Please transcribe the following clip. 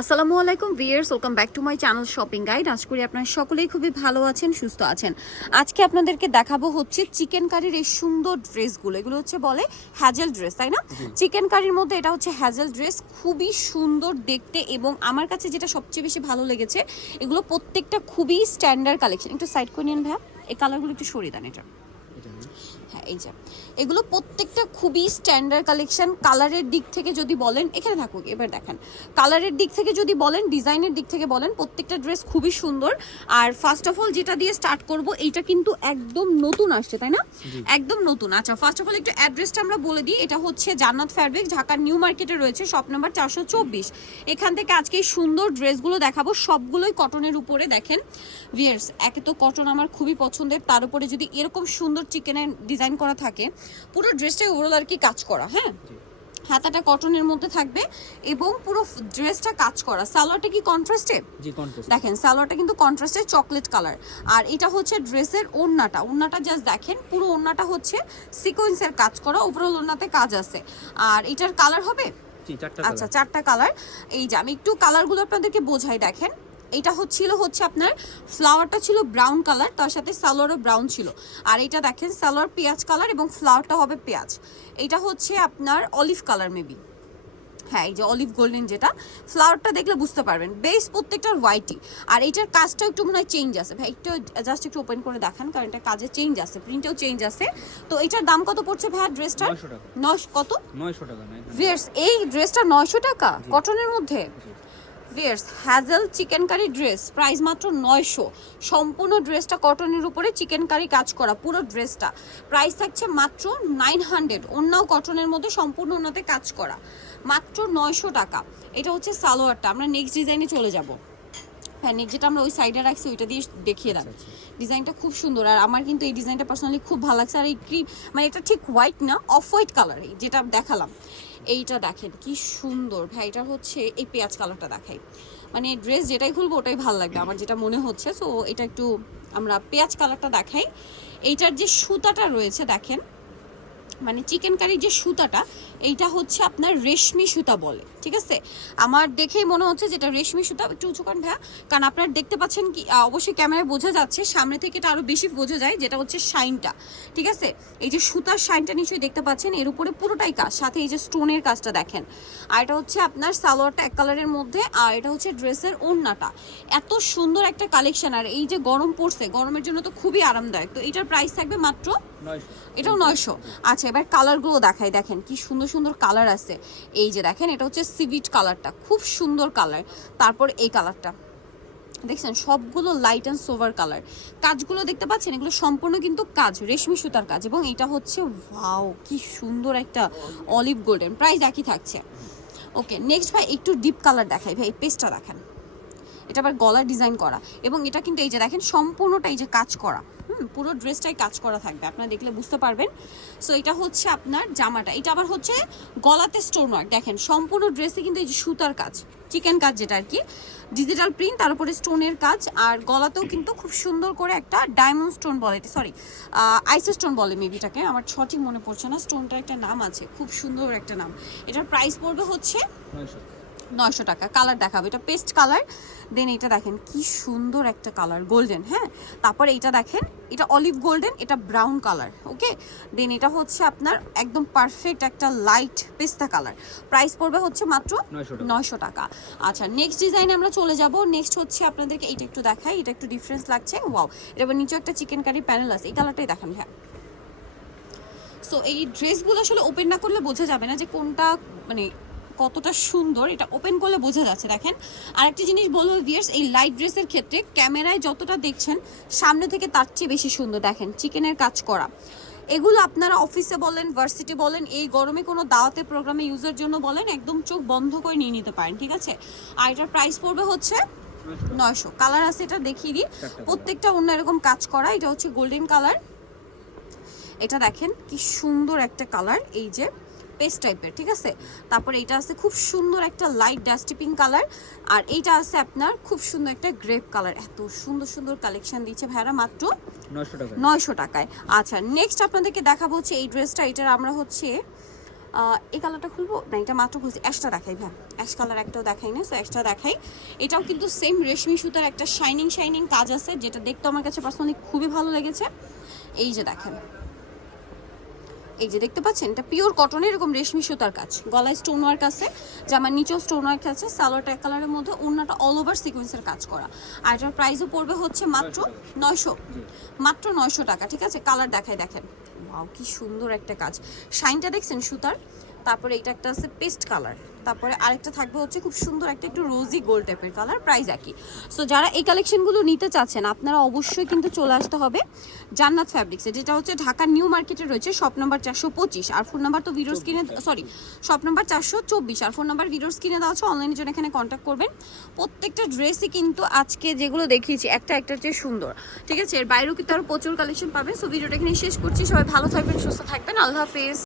আসসালামু আলাইকুম viewers welcome back to my channel shopping guide. আজ করি আপনারা সকলেই খুবই ভালো আছেন সুস্থ আছেন। আজকে আপনাদেরকে দেখাবো হচ্ছে চিকেন কারির এই সুন্দর ড্রেসগুলো। এগুলো হচ্ছে বলে হ্যাজেল ড্রেস তাই না? চিকেন কারির মধ্যে এটা হচ্ছে হ্যাজেল ড্রেস খুবই সুন্দর দেখতে এবং আমার কাছে যেটা সবচেয়ে বেশি ভালো লেগেছে এগুলো প্রত্যেকটা খুবই স্ট্যান্ডার্ড কালেকশন একটু সাইড করে নিন ভাইয়া এই কালারগুলো একটু সরিয়ে দেন এটা। হ্যাঁ এই যে। এগুলো প্রত্যেকটা খুবই স্ট্যান্ডার্ড কালেকশন কালারের দিক থেকে যদি বলেন এখানে থাকুক এবার দেখেন। কালারের দিক থেকে যদি বলেন ডিজাইনের দিক থেকে বলেন প্রত্যেকটা ড্রেস খুবই সুন্দর। আর ফার্স্ট অফ অল যেটা দিয়ে স্টার্ট করব এইটা কিন্তু একদম নতুন আসছে তাই না? একদম নতুন। আচ্ছা ফার্স্ট অফ অল একটু অ্যাড্রেসটা আমরা বলে দিই। এটা হচ্ছে জান্নাত ফ্যাব্রিক ঢাকার নিউ মার্কেটে রয়েছে শপ নাম্বার চারশো চব্বিশ। এখান থেকে আজকে এই সুন্দর ড্রেসগুলো দেখাবো। সবগুলোই কটনের উপরে দেখেন। ভিয়ার্স একে তো কটন আমার খুবই পছন্দের। তার উপরে যদি এরকম সুন্দর চিকেনের ডিজাইন করা থাকে পুরো ড্রেসটাই ওভারঅল আর কি কাজ করা হ্যাঁ? হাতাটা কটনের মধ্যে থাকবে এবং পুরো ড্রেসটা কাজ করা। সালোয়ারটা কি কন্ট্রাস্টে দেখেন সালোয়ারটা কিন্তু কন্ট্রাস্টে চকলেট কালার আর এটা হচ্ছে ড্রেসের ওড়নাটা। ওড়নাটা জাস্ট দেখেন পুরো ওড়নাটা হচ্ছে সিকোয়েন্সের কাজ করা। ওভারঅল ওড়নাতে কাজ আছে। আর এটার কালার হবে? জি চারটা আচ্ছা চারটা কালার এই যে আমি একটু কালারগুলো আপনাদেরকে বোঝাই দেখেন। এটা হচ্ছিল হচ্ছে আপনার ফ্লাওয়ারটা ছিল ব্রাউন কালার তার সাথে সালোয়ারও ব্রাউন ছিল। আর এটা দেখেন সালোয়ার পেঁয়াজ কালার এবং ফ্লাওয়ারটা হবে পেঁয়াজ। এটা হচ্ছে আপনার অলিভ কালার মেবি হ্যাঁ এই যে অলিভ গোল্ডেন যেটা ফ্লাওয়ারটা দেখলে বুঝতে পারবেন। বেস প্রত্যেকটার হোয়াইটই আর এইটার কাজটাও একটু মনে হয় চেঞ্জ আছে। ভাই একটু জাস্ট একটু ওপেন করে দেখান কারণ এটা কাজে চেঞ্জ আছে প্রিন্টেও চেঞ্জ আছে। তো এটার দাম কত পড়ছে ভাইয়া ড্রেসটার 900 টাকা। নশ কত? নয়শো টাকা ভিয়ার্স এই ড্রেসটা নয়শো টাকা? কটনের মধ্যে? Viewers hazel chicken curry dress price মাত্র নয়শো। সম্পূর্ণ ড্রেসটা কটনের উপরে চিকেন কারি কাজ করা পুরো ড্রেসটা প্রাইস থাকছে মাত্র নাইন হান্ড্রেড অন্যও কটনের মধ্যে সম্পূর্ণ ওনাতে কাজ করা। মাত্র নয়শো টাকা। এটা হচ্ছে সালোয়ারটা। আমরা নেক্সট ডিজাইনে চলে যাব। হ্যাঁ নেক্সট যেটা আমরা ওই সাইডে রাখছি ওইটা দিয়ে দেখিয়ে দেন। আচ্ছা, ডিজাইনটা খুব সুন্দর। আর আমার কিন্তু এই ডিজাইনটা পার্সোনালি খুব ভালো লাগছে। আর এই ক্রিম মানে এটা ঠিক হোয়াইট না অফ হোয়াইট কালার যেটা দেখালাম। এইটা দেখেন, কি সুন্দর। ভাই, এটা হচ্ছে এই পেঁয়াজ কালারটা দেখাই। মানে ড্রেস যেটাই খুলবো ওটাই ভালো লাগবে আমার যেটা মনে হচ্ছে। সো এটা একটু আমরা পেঁয়াজ কালারটা দেখাই। এইটার যে সুতাটা রয়েছে, দেখেন মানে চিকেন কারির যে সুতাটা এইটা হচ্ছে আপনার রেশমি সুতা বলে ঠিক আছে? আমার দেখেই মনে হচ্ছে যেটা রেশমি সুতা একটু উঁচু করেন ভাইয়া কারণ আপনারা দেখতে পাচ্ছেন কি অবশ্যই ক্যামেরায় বোঝা যাচ্ছে সামনে থেকে এটা আরও বেশি বোঝা যায় যেটা হচ্ছে শাইনটা ঠিক আছে? এই যে সুতার শাইনটা নিশ্চয়ই দেখতে পাচ্ছেন এর উপরে পুরোটাই কাজ সাথে এই যে স্টোনের কাজটা দেখেন। আর এটা হচ্ছে আপনার সালোয়ারটা এক কালারের মধ্যে আর এটা হচ্ছে ড্রেসের ওড়নাটা। এত সুন্দর একটা কালেকশন আর এই যে গরম পড়ছে গরমের জন্য তো খুবই আরামদায়ক তো এটার প্রাইস থাকবে মাত্র এটাও নয়শো। আচ্ছা এবার কালারগুলো দেখাই। দেখেন কি সুন্দর সুন্দর কালার আছে। এই যে দেখেন, এটা হচ্ছে সিভিট কালারটা খুব সুন্দর কালার তারপর এই কালারটা দেখছেন, সবগুলো লাইট অ্যান্ড সোভার কালার কাজগুলো দেখতে পাচ্ছেন? এগুলো সম্পূর্ণ কিন্তু কাজ, রেশমি সুতার কাজ। এবং এটা হচ্ছে ওয়াও কি সুন্দর একটা অলিভ গোল্ডেন প্রাইস একই থাকছে। ওকে নেক্সট ভাই, একটু ডিপ কালার দেখাই। ভাই পেস্টটা দেখেন। এটা আবার গলার ডিজাইন করা। এবং এটা কিন্তু এই যে দেখেন, সম্পূর্ণটা এই যে কাজ করা। হুম, পুরো ড্রেসটাই কাজ করা থাকবে, আপনারা দেখলে বুঝতে পারবেন। সো এটা হচ্ছে আপনার জামাটা। এটা আবার হচ্ছে গলাতে স্টোন ওয়ার্ক দেখেন, সম্পূর্ণ ড্রেসে কিন্তু এই যে সুতার কাজ চিকেন কাজ যেটা আর কি। ডিজিটাল প্রিন্ট তার উপরে স্টোনের কাজ, আর গলাতেও কিন্তু খুব সুন্দর করে একটা ডায়মন্ড স্টোন বলে সরি আইস স্টোন বলে মেবিটাকে আমার সঠিক মনে পড়ছে না স্টোনটার একটা নাম আছে, খুব সুন্দর একটা নাম। এটার প্রাইস পড়বে হচ্ছে নয়শো টাকা। কালার দেখাবো। এটা পেস্ট কালার দেন এটা দেখেন কি সুন্দর একটা কালার গোল্ডেন হ্যাঁ? তারপর এইটা দেখেন এটা অলিভ গোল্ডেন এটা ব্রাউন কালার ওকে দেন এটা হচ্ছে আপনার একদম পারফেক্ট একটা লাইট পেস্তা কালার প্রাইস পড়বে হচ্ছে মাত্র নয়শো টাকা। আচ্ছা নেক্সট ডিজাইনে আমরা চলে যাব। নেক্সট হচ্ছে আপনাদেরকে এটা একটু দেখাই। এটা একটু ডিফারেন্স লাগছে। ওয়াও এটা আবার নিচে একটা চিকেন কারি প্যানেল আছে। এই কালারটাই দেখান হ্যাঁ? সো এই ড্রেসগুলো আসলে ওপেন না করলে বোঝা যাবে না যে কোনটা মানে কতটা সুন্দর এটা ওপেন করলে বোঝা যাচ্ছে। দেখেন আর একটা জিনিস বলব ভিয়ার্স এই লাইট ড্রেসের ক্ষেত্রে ক্যামেরায় যতটা দেখছেন সামনে থেকে তার চেয়ে বেশি সুন্দর। দেখেন চিকেনের কাজ করা। এগুলো আপনারা অফিসে বলেন ভার্সিটি বলেন এই গরমে কোনো দাওয়াতে প্রোগ্রামে ইউজের জন্য বলেন একদম চোখ বন্ধ করে নিয়ে নিতে পারেন ঠিক আছে? আর এটার প্রাইস পড়বে হচ্ছে নয়শো। কালার আছে এটা দেখিয়ে দিই। প্রত্যেকটা অন্য এরকম কাজ করা এটা হচ্ছে গোল্ডেন কালার এটা দেখেন কি সুন্দর একটা কালার এই যে। পেস্ট টাইপের ঠিক আছে? তারপরে এটা আছে খুব সুন্দর একটা লাইট ডাস্টি পিঙ্ক কালার আর এইটা আছে আপনার খুব সুন্দর একটা গ্রেপ কালার এত সুন্দর সুন্দর কালেকশন দিচ্ছে ভাইরা মাত্র নয়শো টাকায়। আচ্ছা নেক্সট আপনাদেরকে দেখাবো হচ্ছে এই ড্রেসটা এটার আমরা হচ্ছে এই কালারটা খুলবো? না এটা মাত্র খুলছি। অ্যাশটা দেখাই ভাই অ্যাশ কালার একটাও দেখাই না সো অ্যাশটা দেখাই। এটাও কিন্তু সেম রেশমি সুতার একটা শাইনিং শাইনিং কাজ আছে যেটা দেখতে আমার কাছে পার্সোনালি খুবই ভালো লেগেছে। এই যে দেখেন। এই যে দেখতে পাচ্ছেন এটা পিওর কটনের এরকম রেশমি সুতার কাজ। গলায় স্টোন ওয়ার্ক আছে জামার নিচেও স্টোন ওয়ার্ক আছে সালোয়ারটা এক কালারের মধ্যে ওনাটা অল ওভার সিকোয়েন্সের কাজ করা। আর এটার প্রাইসও পড়বে হচ্ছে মাত্র নয়শো। মাত্র নয়শো টাকা ঠিক আছে? কালার দেখায় দেখেন। ওয়াও কি সুন্দর একটা কাজ। শাইনটা দেখছেন সুতার? তারপরে এটা একটা আছে পেস্ট কালার। তারপরে আরেকটা থাকবে হচ্ছে খুব সুন্দর একটা একটু রোজি গোল্ড টাইপের কালার প্রাইস একই। সো যারা এই কালেকশনগুলো নিতে চাচ্ছেন আপনারা অবশ্যই কিন্তু চলে আসতে হবে জান্নাত ফ্যাব্রিক্সে যেটা হচ্ছে ঢাকা নিউ মার্কেটে রয়েছে শপ নাম্বার চারশো পঁচিশ। আর ফোন নাম্বার তো ভিডিওস কিনে সরি শপ নাম্বার চারশো চব্বিশ। আর ফোন নাম্বার ভিডিওস কিনে দেওয়া আছে অনলাইনের জন্য এখানে কন্ট্যাক্ট করবেন। প্রত্যেকটা ড্রেসই কিন্তু আজকে যেগুলো দেখিয়েছি একটা একটা চেয়ে সুন্দর। ঠিক আছে? এর বাইরেও কিন্তু আরও প্রচুর কালেকশন পাবেন। সো ভিডিওটা এখানে শেষ করছি। সবাই ভালো থাকবেন সুস্থ থাকবেন। আল্লাহ হাফেজ।